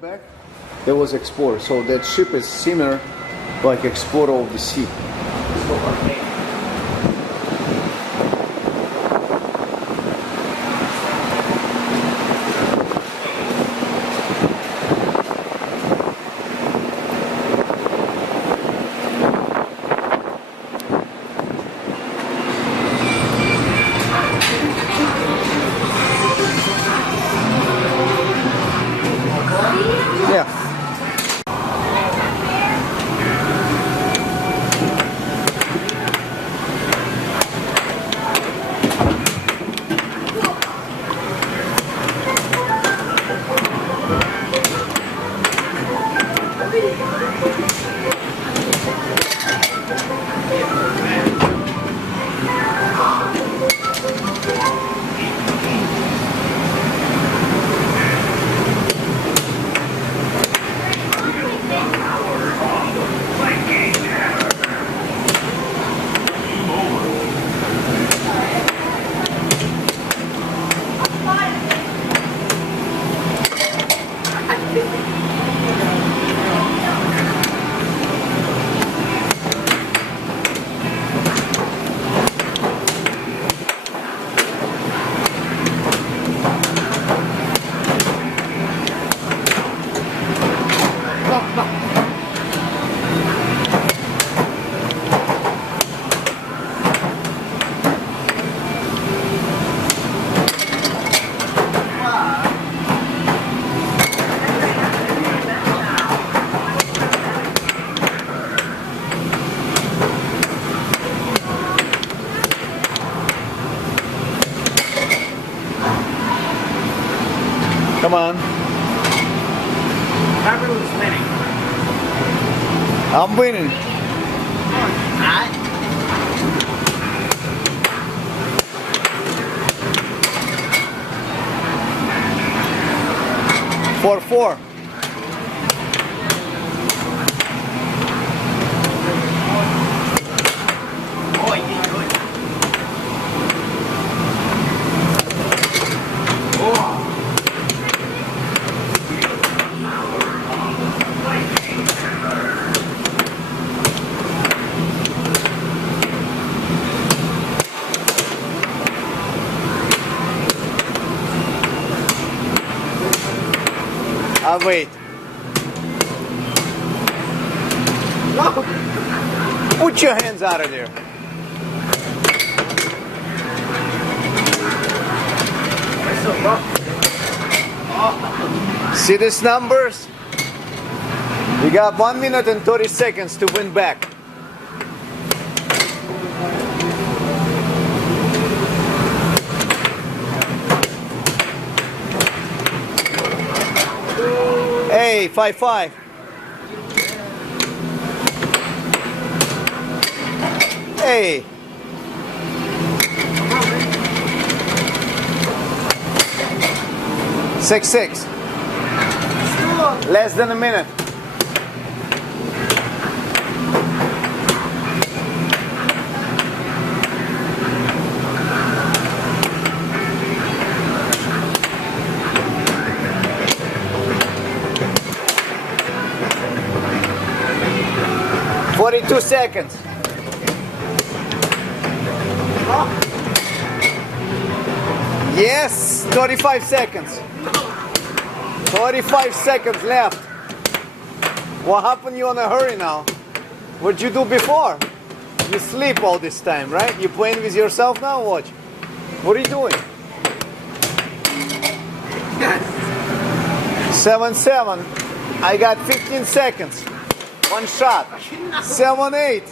Back, there was export. So that ship is similar like export of the sea. Yeah. Come on. Who's winning? I'm winning. Alright. 4-4. Oh, you did good. Oh. 'll wait. No. Put your hands out of there. That's so rough. Oh. See these numbers? You got 1 minute and 30 seconds to win back. Hey, 5-5. Hey. 6-6. Less than a minute. Two seconds. Yes, 35 seconds. 35 seconds left. What happened? You in a hurry now? What'd you do before? You sleep all this time, right? You playing with yourself now? Watch. What are you doing? 7-7. I got 15 seconds. One shot. 7-8.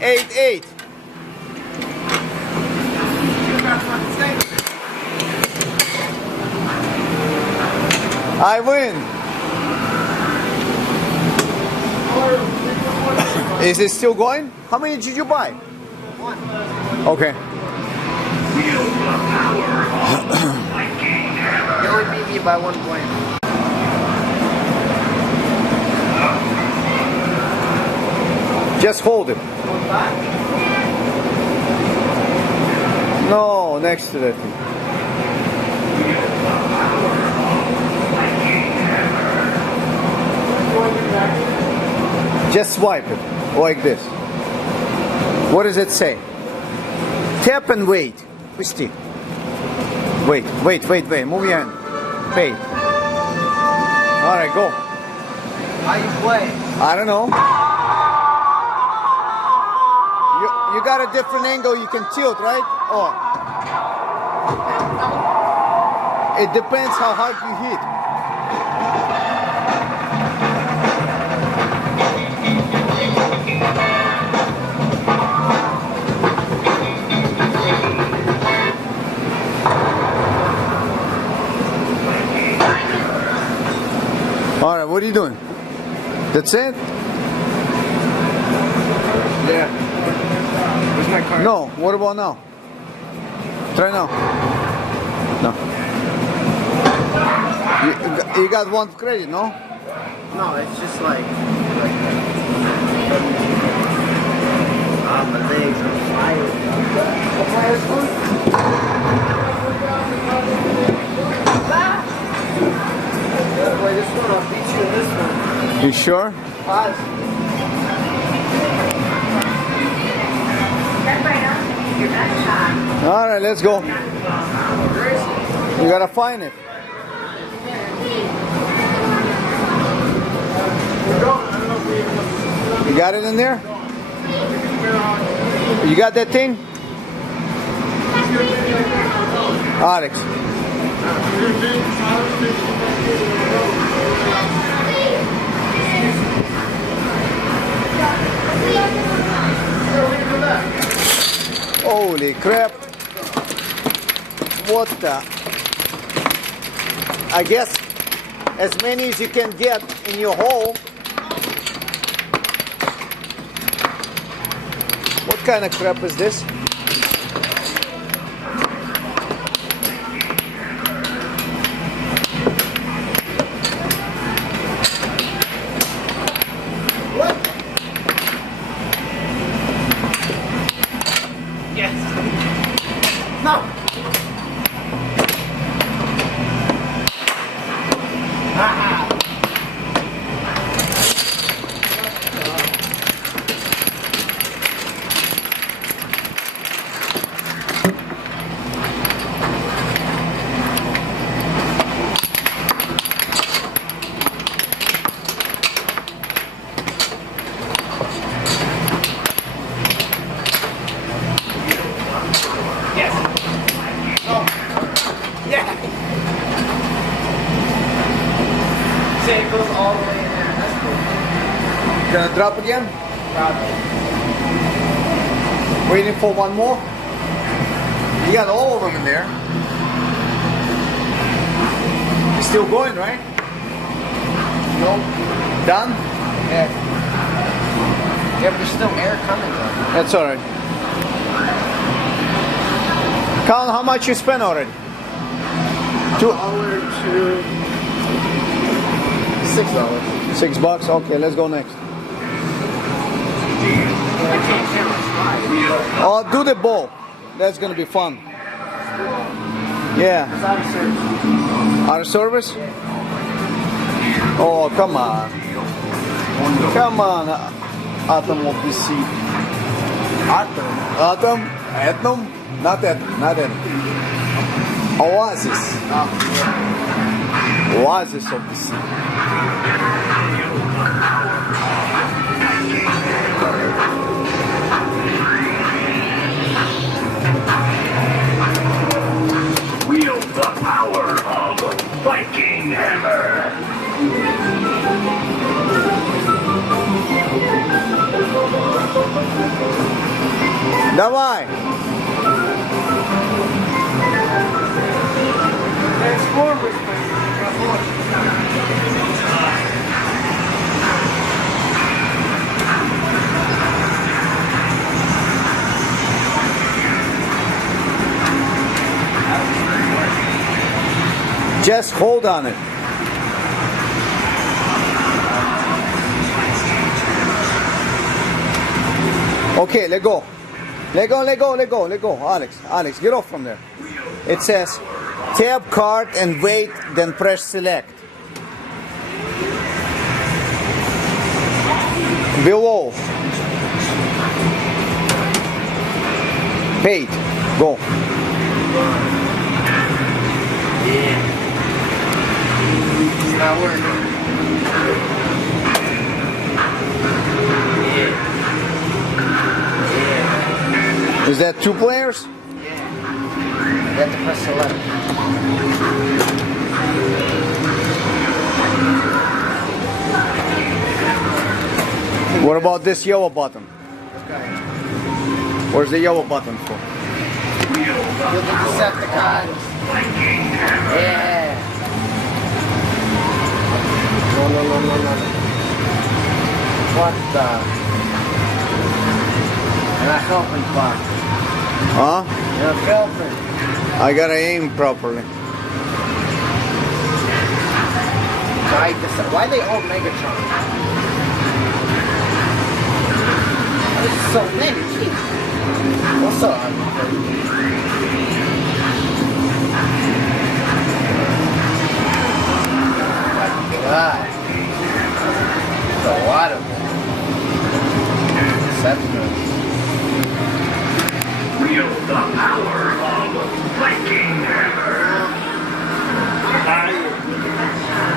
8-8. I win. Is it still going? How many did you buy? One. Okay. You only beat me by 1 point. Just hold it. No, next to that thing. Just swipe it like this. What does it say? Tap and wait. Пусти. Wait. Move your hand. Pay. Alright, go. How you play? I don't know. You got a different angle you can tilt, right? Oh. It depends how hard you hit. Alright, what are you doing? That's it? Yeah. Where's my card? No, what about now? Try now. No. You got one credit, no? No, it's just like my legs are fire. This one? Wait, this one, I'll beat you in this one. You sure? Pause. Alright, let's go. You gotta find it. You got it in there? You got that thing? Alex. Holy crap. What the? I guess as many as you can get in your hole. What kind of crap is this? No. Say it goes all the way in there. That's cool. Gonna drop again? Probably. Waiting for one more? You got all of them in there. You're still going, right? No. Done? Yeah. Yeah, but there's still air coming though. That's alright. Count how much you spent already. $1 to $6. $6? Okay, let's go next. Oh, do the ball. That's gonna be fun. Yeah. Out of service? Oh, come on. Come on, Atom of the Sea. Atom? Atom? Not Atom, not Atom. Oasis. Oasis of the Sea. Wield the power of Viking Hammer. Давай! Just hold on it. Okay, let go. Let go, let go, let go, let go. Alex, get off from there. It says tap card and wait, then press select. Below. Paid. Go. Yeah. It's not working. Yeah. Yeah. Is that 2 players? Yeah. You have to press select. What about this yellow button? Okay. Where's the yellow button for? You're the Decepticons. Yeah. No. What the? You're not helping, Bob. Huh? You're not helping. I gotta aim properly. Why they all Megatron? There's so many. Jeez. What's up? God. There's a lot of them. Decepticons. Wield the power of Viking Hammer.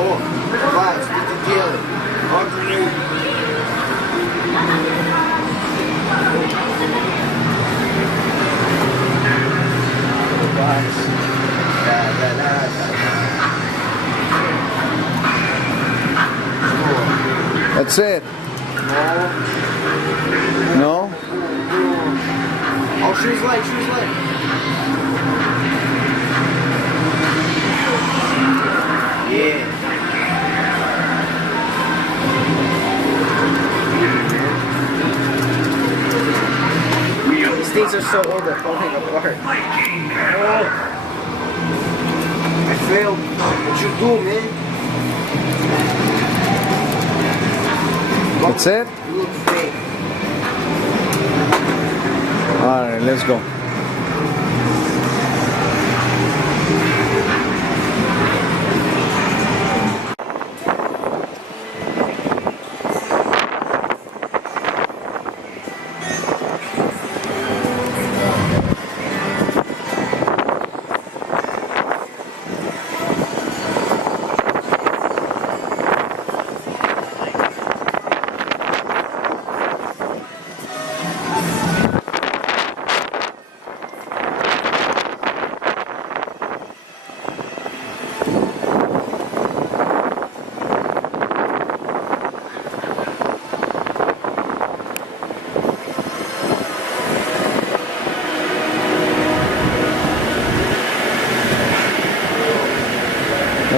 Oh, guys, get the deal. That's it. No? Oh, choose light. Yeah. These things are so old they're falling apart. Oh. I failed. What you do, man? That's it? You look fake. Alright, let's go.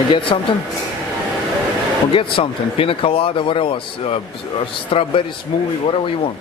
Get something? Or get something. Pina colada, whatever. Strawberry smoothie, whatever you want.